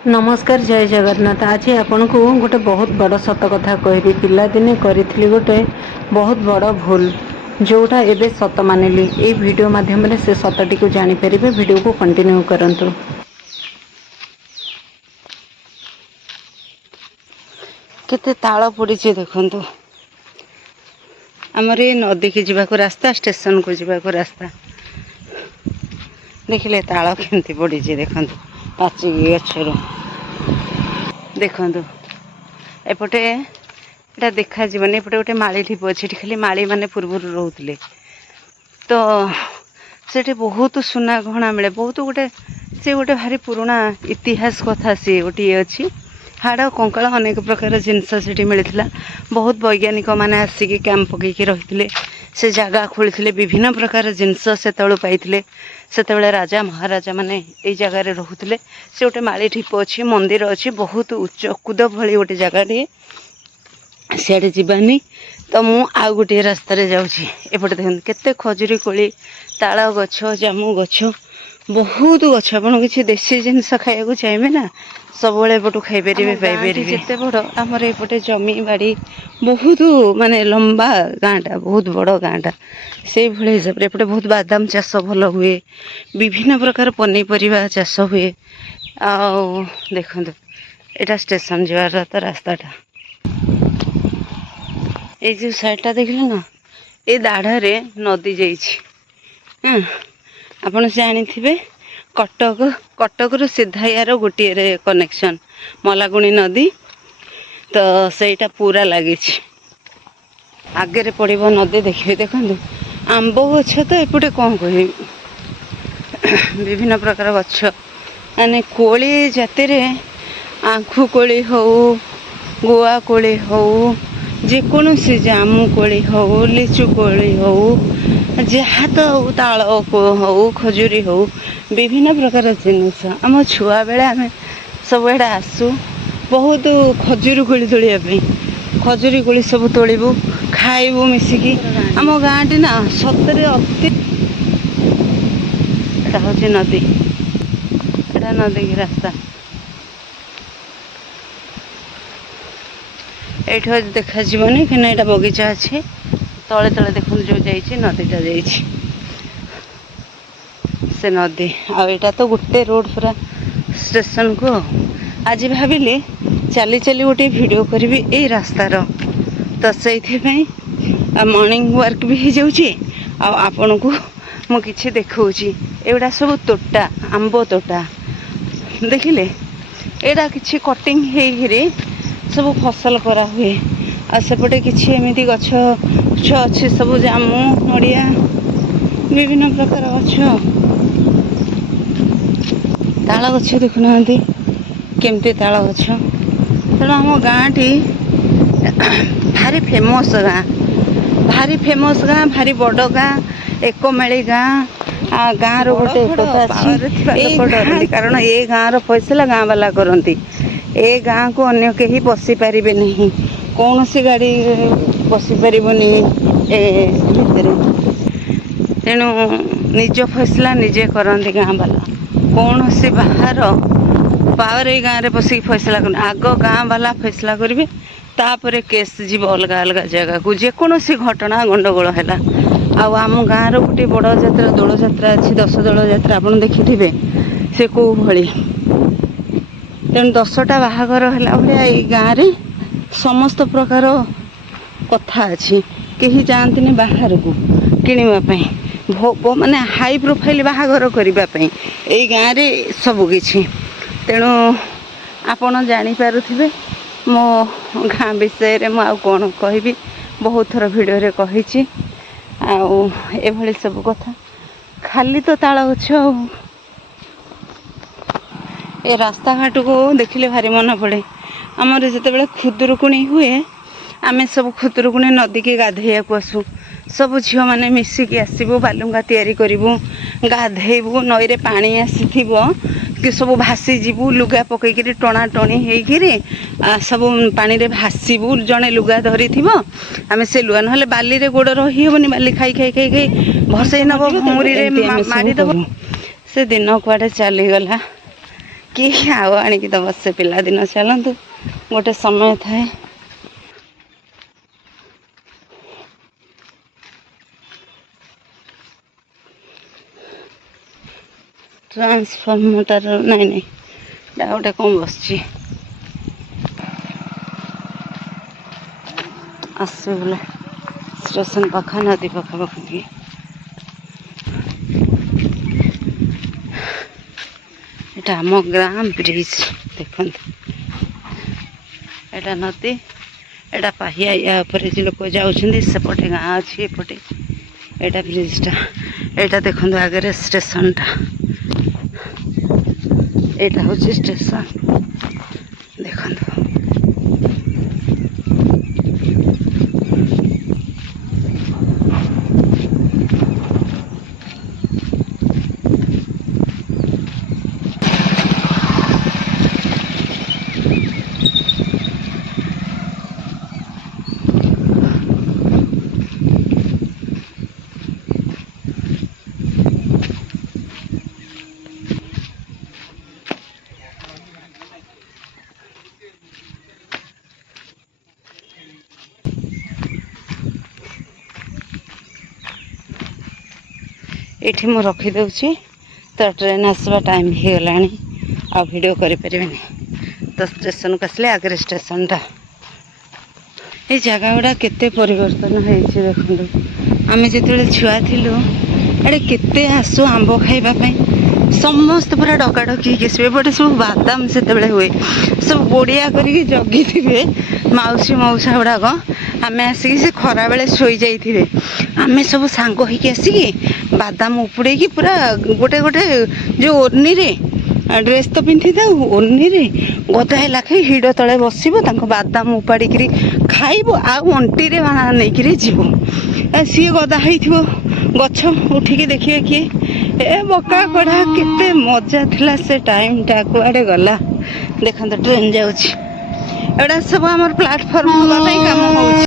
नमस्कार जय जगन्नाथ। आज आपण को गोटे बहुत बड़ सत कथा कहबी। पिलादिने करी गोटे बहुत बड़ भूल जोटा एबे सत मानिली। ए वीडियो माध्यम से सतटी को जानीपर वीडियो को कंटिन्यू करंतु। केते ताल पड़ी देखंतु। आमर ये नदी की जीवा को रास्ता, स्टेशन को जीवा को रास्ता देखिले ताल केमती पड़ी देखंतु। पाचिकी गछरु देखंतु एपटे एटा देखा जीवनी। एपटे गोटे माली ढीप अच्छे, खाली माली माने पूर्वर रोते तो सेठी बहुत सुना गहना मिले। बहुत गोटे सी गोटे भारी पुराना इतिहास कथा सी गोटे अच्छी। हाड़ कंकाल अनेक प्रकार जिनस से मिलता। बहुत वैज्ञानिक मैंने आसिक कैंप पकईकि रही से जगह खोली विभिन्न प्रकार जिनस से पाई। से राजा महाराजा माने ये जगार रोते। से गोटे माली ढीप अच्छी, मंदिर अच्छी, बहुत उच्च कूद भली गोटे जगह सियाड़े जीवानी। तो मु आउ गोटे रास्तार जाऊँगी। एपटे देखते केते खजुरी कोली, ताल गछ, जामु गछ, बहुत गछ। आप किसी देशी जिनस खाया चाहिए ना, सब एपटू खाईपर पाइपर। जिते बड़ आमर एपटे जमी बाड़ी बहुत माने लंबा गाँटा, बहुत बड़ गाँटा। से भाई हिसाब से एपटे बहुत बादाम चाष भल हुए, विभिन्न प्रकार पनीपरिया चाष हुए। आ देखो एटा स्टेशन जीवार तो रास्ताटा। ये जो साइडटा देखले ना, ये दाढ़े नदी जाइए। आपड़ जानी कटक, कटक रु सीधा यार गोटे कनेक्शन मलागुणी नदी। तो सहीटा पूरा लगी आगे पड़ो नदी। देखिए देखो आंब गछ तो एपटे कौन कह विभिन्न प्रकार गछ माने कोली जाति आंखु कोली हो, गुआ कोली हो, जेकोसी जामु कोली हो, लिचु कोली हो, जहाँ तो ताल हो, खजुरी हो, विभिन्न प्रकार जिनस। आम छुआ बेले आम सब एडा आसू बहुत खजुरी कोली तोड़ापी। खजुरी कोली सब तोड़बू, खाइबू मिसिकी। आम गाँटी ना सतरे अति हूँ नदी। एटा नदी की रास्ता। ये देखा जीवनी कि ना बगीचा अच्छे। तले तले देखो जो जाइए नदीटा जाइए से नदी। आटा तो गोटे रोड पूरा स्टेशन को। आज भाविली चली चली गोटे वीडियो करी ए रास्तार। तो से मॉर्निंग वर्क भी हो जाऊँगी। आपण को मु किछि देखौची। एगुड़ा सब तोटा, आंब तोटा देखिले। एटा किछि कटिंग हेगिरी सब फसल करा हुए। आ सेपटे किछि एमिति गछ अच्छे सब जामु, नड़िया, विभिन्न प्रकार गछ। ताल गछ देखुना केमती ताल गछ। तेणु आम गाँटी भारी फेमस गाँ, भारी फेमस गाँ, भारी बड़ गाँ, एकमेली गाँ। गाँव रोटे अच्छी कारण ये गाँव फैसला गाँ वाला करती। ए गाँ को अन्य कहीं पशि पारे नहीं, कौन सी गाड़ी पशि पारनी भितर। तेणु निज फैसला निजे करती गाँ वाला। कौन सी बाहर पावर ये गाँव में पशिक फैसला कर। आग गाँ वाला फैसला करेंगे, तापर केस जीव अलग अलग जगह को जेकोसी घटना गंडगोल है। आम गाँव गोटे बड़ जात्रा दोल जात्रा अच्छी, 10 दोल जात्रा आप देखिथे से कौ भली। तेणु 10टा बाहागर है भाई गाँव में समस्त प्रकार कथा अच्छी। कहीं जाती बाहर को किणापी माने हाई प्रोफाइल बाहागर करने यही गाँव में सबकि। तेणु आपण जानीपारे मो गाँ विषय में आ कौन कहि। बहुत थर भिडियो कही आभली सब कथा। खाली तो ताल गछ। ए रास्ता घाट को देखिले भारी मन पड़े। आमर जिते खुदुरुकुणी हुए आमे सब खुदुरुकुणी नदी के गाधेया को आसू। सब झील मैंने मिसिकी आसबू, बालुंगा तैयारी करूँ, गाधेबू। नई रे पानी आसीथिबो कि सब भासी जीवू। लुगा पकईकि टणा टणी होकर सब पानी रे भासीबू। जड़े लुगा धरी आम से लुगा ना बाली रे गोड़ रही हेबनी। बाली खाई खाई खाई खाई भसई नब भमुरी रे मारी दब। से दिन कुआडे चलीगला କିଏ ଆଉ ଆଣିକି ଦେବ। ସେ ପିଲାଦିନ ଚାଲନ୍ତୁ, ଗୋଟେ ସମୟ ଥାଏ। ଟ୍ରାନ୍ସଫର୍ମରଟାର ନାଇଁ ଏଇଟା ଗୋଟେ କ'ଣ ବସିଛି। ଆସିବେ ବୋଲେ ଷ୍ଟେସନ ପାଖ, ନଦୀ ପାଖାପାଖି। ଏଇଟା ଆମ ଗାଁ ବ୍ରିଜ ଦେଖନ୍ତୁ। ଏଇଟା ନଦୀ, ଏଇଟା ପାହିଆ। ୟା ଉପରେ ଯେ ଲୋକ ଯାଉଛନ୍ତି, ସେପଟେ ଗାଁ ଅଛି, ଏପଟେ ଏଇଟା ବ୍ରିଜଟା। ଏଇଟା ଦେଖନ୍ତୁ ଆଗରେ ଷ୍ଟେସନଟା। ଏଇଟା ହେଉଛି ଷ୍ଟେସନ ଦେଖନ୍ତୁ। ଏଇଠି ମୁଁ ରଖିଦେଉଛି, ତ ଟ୍ରେନ୍ ଆସିବା ଟାଇମ୍ ହେଇଗଲାଣି, ଆଉ ଭିଡ଼ିଓ କରିପାରିବିନି। ତ ଷ୍ଟେସନକୁ ଆସିଲେ ଆଗରେ ଷ୍ଟେସନଟା। এই ଜାଗା ଗୁଡ଼ା କେତେ ପରିବର୍ତ୍ତନ ହେଇଛି ଦେଖନ୍ତୁ। ଆମେ ଯେତେବେଳେ ଛୁଆ ଥିଲୁ, ଏଡ଼େ କେତେ ଆସୁ ଆମ୍ବ ଖାଇବା ପାଇଁ। ସମସ୍ତେ ପୁରା ଡକାଡକି ହେଇକି ଆସିବେ। ଏପଟେ ସବୁ ବାଦାମ ସେତେବେଳେ ହୁଏ, ସବୁ ବଡ଼ିଆ କରିକି ଜଗିଥିବେ ମାଉସୀ ମଉସା ଗୁଡ଼ାକ। ଆମେ ଆସିକି ସେ ଖରାବେଳେ ଶୋଇଯାଇଥିବେ, ଆମେ ସବୁ ସାଙ୍ଗ ହେଇକି ଆସିକି ବାଦାମ ଉପୁଡ଼େଇକି ପୁରା ଗୋଟେ ଗୋଟେ ଯେଉଁ ଓର୍ନିରେ, ଡ୍ରେସ୍ ତ ପିନ୍ଧିଥାଉ, ଓର୍ନିରେ ଗଦାଏ ଲାଖେ ହିଡ଼ ତଳେ ବସିବୁ, ତାଙ୍କ ବାଦାମ ଉପାଡ଼ିକିରି ଖାଇବୁ, ଆଉ ଅଣ୍ଟିରେ ନେଇକିରି ଯିବୁ। ସିଏ ଗଦା ହେଇଥିବ, ଗଛ ଉଠିକି ଦେଖିବେ କିଏ। ଏ ବକା କଢ଼ା କେତେ ମଜା ଥିଲା ସେ ଟାଇମ୍ଟା, କୁଆଡ଼େ ଗଲା। ଦେଖନ୍ତୁ ଟ୍ରେନ୍ ଯାଉଛି। ଏଗୁଡ଼ା ସବୁ ଆମର ପ୍ଲାଟଫର୍ମ ହେବା ପାଇଁ କାମ ହେଉଛି।